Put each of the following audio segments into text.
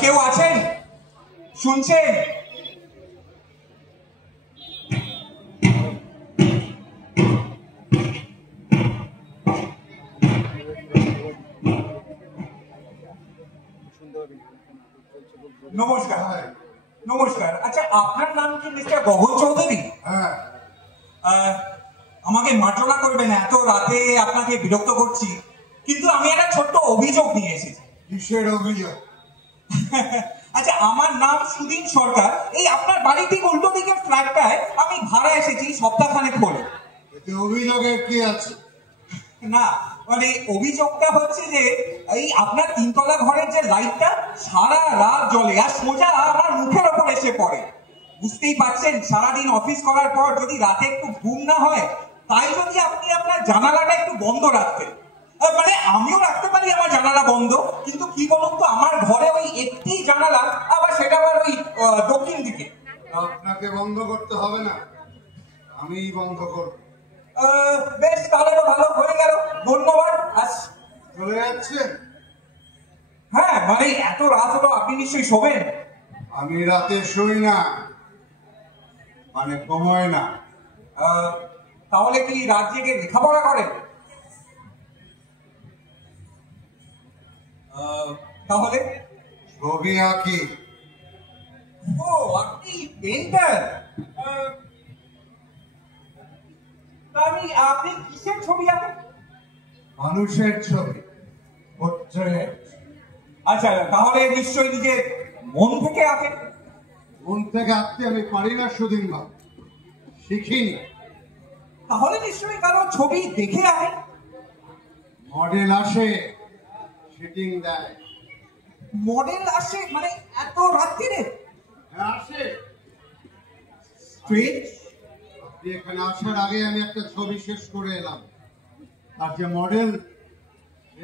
কেউ আছেন? শুনছেন? নমস্কার। নমস্কার। আচ্ছা, আপনার নাম কি মিস্টার গগন চৌধুরী? হ্যাঁ। আমাকে মার্জনা করবেন, এত রাতে আপনাকে বিরক্ত করছি, কিন্তু আমি একটা ছোট্ট অভিযোগ নিয়ে এসেছি। কিসের অভিযোগ? আচ্ছা, আমার নাম সুদীন সরকার। এই আপনার বাড়ি ঠিক উল্টো দিকের ফ্ল্যাটটায় আমি ভাড়া এসেছি সপ্তাহখানেক হলো। এতে অভিযোগের কি আছে? না, মানে অভিযোগটা হচ্ছে যে এই আপনার তিনতলা ঘরের যে লাইটটা সারা রাত জ্বলে আর সোজা আমার মুখের ওপর এসে পড়ে। বুঝতেই পারছেন, সারাদিন অফিস করার পর যদি রাতে একটু ঘুম না হয়, তাই যদি আপনি আপনার জানালাটা একটু বন্ধ রাখতেন। মানে আমিও রাখতে পারি আমার জানালা বন্ধ, কিন্তু কি বলুন তো, আমার ঘরে ওই একটি জানালা, আবার সেটা আবার ওই দক্ষিণ দিকে। আপনাকে বন্ধ করতে হবে না, আমিই বন্ধ করব। বেশ, তাহলে তো ভালো হয়ে গেল, ধন্যবাদ। চলে যাচ্ছেন? হ্যাঁ, মানে এত রাত হলো, আপনি নিশ্চয়ই শোবেন। আমি রাতে শুই না, মানে ঘুমোয় না। তাহলে কি রাত জেগে লেখাপড়া করেন? তাহলে ছবি আঁকি। ও, আপনি পেইন্টার? আপনি কিসের ছবি আঁকেন? মানুষের ছবি, পোর্ট্রেট। আচ্ছা, তাহলে নিশ্চয়ই নিজের মন থেকে আঁকেন। মন থেকে আঁকতে আমি পারি না সুদিন বাবু, শিখিনি। তাহলে নিশ্চয়ই কারো ছবি দেখে আঁকেন। মডেল আসে, শুটিং দেয়। মডেল আসে মানে এত রাত্রিরে? হ্যাঁ, আসে। আপনি এখানে আসার আগে আমি একটা ছবি শেষ করে এলাম, আর যে মডেল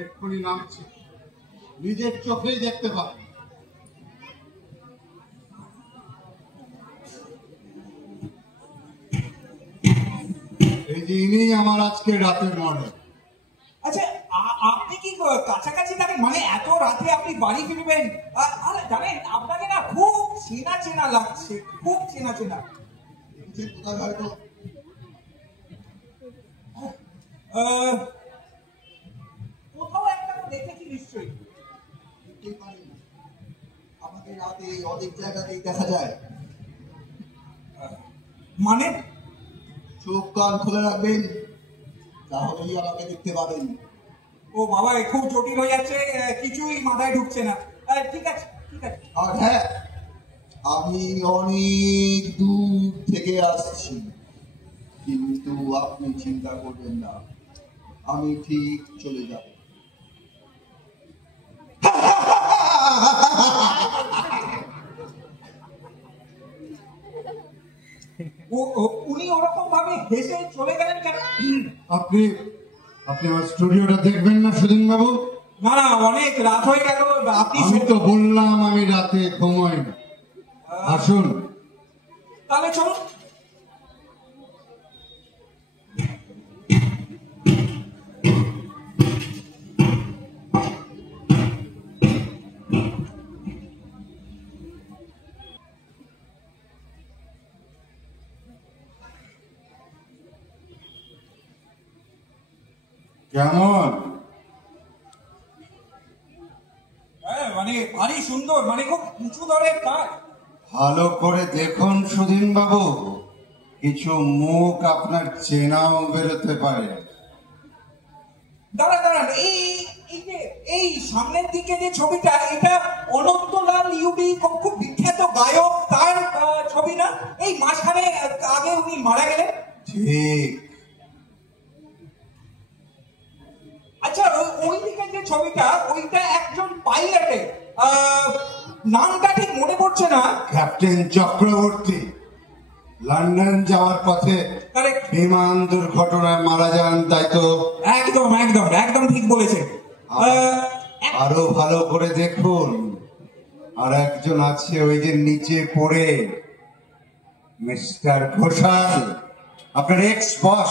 এক্ষুনি নামছে, নিজের চোখেই দেখতে পাবেন। এই যে ইনি আমার আজকে রাতের মডেল। আচ্ছা, আপনি কি কাছাকাছি থাকেন? মানে এত রাতে আপনি বাড়ি ফিরবেন? আরে জানেন, আপনাকে না খুব চেনা চেনা লাগছে, খুব চেনা চেনা। কোথায় হয়তো কোথাও একটা দেখেছি নিশ্চয়ই। আমাকে রাতে অনেক জায়গাতেই দেখা যায়। মানে চোখ কান খুলে রাখবেন, তাহলেই আমাকে দেখতে পাবেন। ও বাবা, খুব জটিল হয়ে যাচ্ছে, কিছুই মাথায় ঢুকছে না। ঠিক আছে, ঠিক আছে। আর হ্যাঁ, আমি অনেক দূর থেকে আসছি, কিন্তু আপনি চিন্তা করবেন না, আমি ঠিক চলে যাব। উনি ওরকম ভাবে হেসে চলে গেলেন কেন? আপনি আমার স্টুডিওটা দেখবেন না সুদিন বাবু? না না, অনেক রাত হয়ে গেল। আমি তো বললাম আমি রাতে ঘুমোই না। আসুন। তাহলে চলুন। কেমন? হ্যাঁ, মানে ভারী সুন্দর, মানে খুব উঁচু দরের কাজ। ভালো করে দেখুন সুদিন বাবু, কিছু মুখ আপনার চেনাও বেরোতে পারে। দাঁড়ান দাঁড়ান, এই সামনের দিকে যে ছবিটা, এটা অনন্তলাল ইউবি, খুব বিখ্যাত গায়ক, তার ছবি না? এই মাঝখানে আগে উনি মারা গেলেন। ঠিক। আচ্ছা, ওই দিকে যে ছবিটা, ওইটা একজন পাইলটের, নামটা ঠিক মনে পড়ছে না। ক্যাপ্টেন চক্রবর্তী লন্ডন যাওয়ার পথে বিমান দুর্ঘটনায় মারা যান, তাই তো? একদম একদম একদম ঠিক বলেছে। আরো ভালো করে দেখুন, আর একজন আছে ওই যে নিচে পড়ে, মিস্টার ঘোষাল, আপনার এক্স বস।